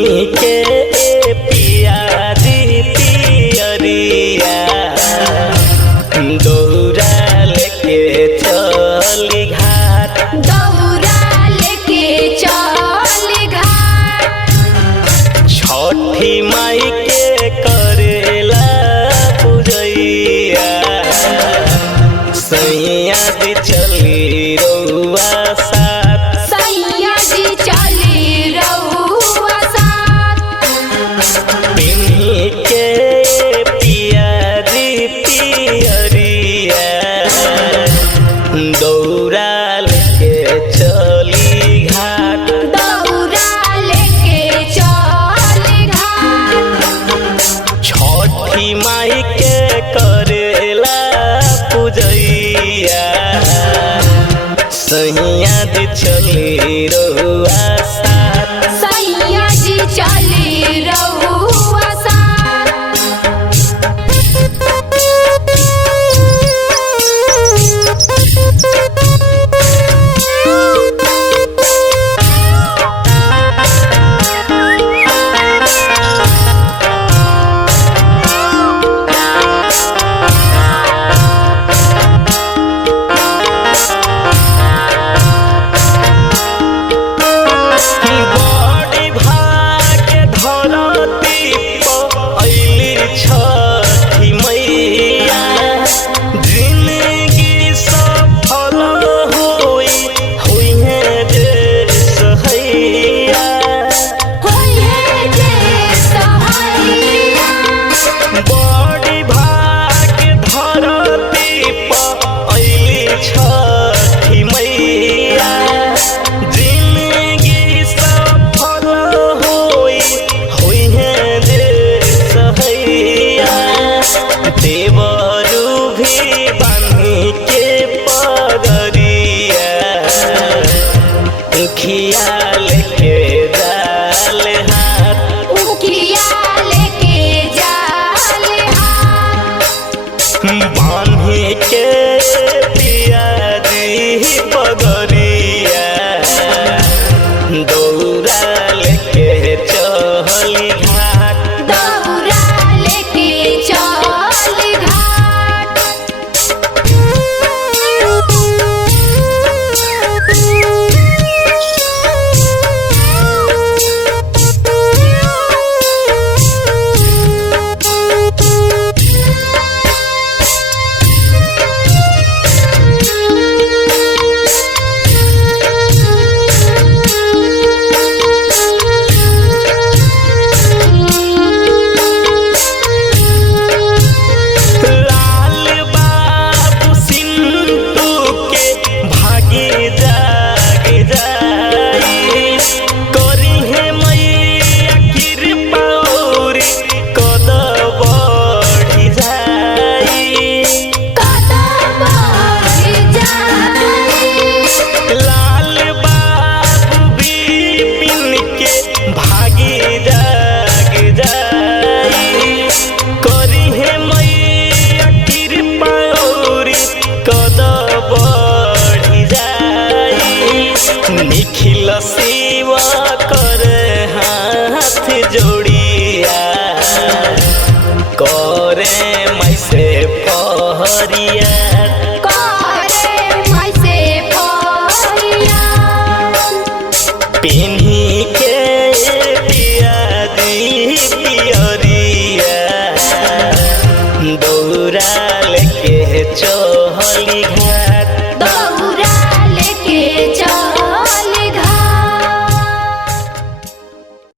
के पियाजी पियरिया दौरा लेके चली घाट छठी माई के करेला पूजैया सैया जी चली रउआ साथ पिन्ही के पियाजी पियरिया दौरा लेके चली घाट छठी माई के करेला पूजैया सैया जी चली रउआ साथ बड़ी भाग धरती पर अइली छठी मैया जिंदगी सफल हुई है जे सहैया बड़ी भाग धरती पर अइली छठी मैया जिंदगी सफल हुई है जे सहैया देवरू भी बांधी के पगरिया उखिया लेके जाल हाथ बांधी के पियाजी पगरिया दौरा लेके चली घाट लाल बाबू सिंटू के भागे जाग जाई करी है मैया कृपा और कद बढ़ी जाई लाल बाबू बिपिन के भागे जाग जाई करी है मैया कृपा और कद बढ़ी जाई निखिल से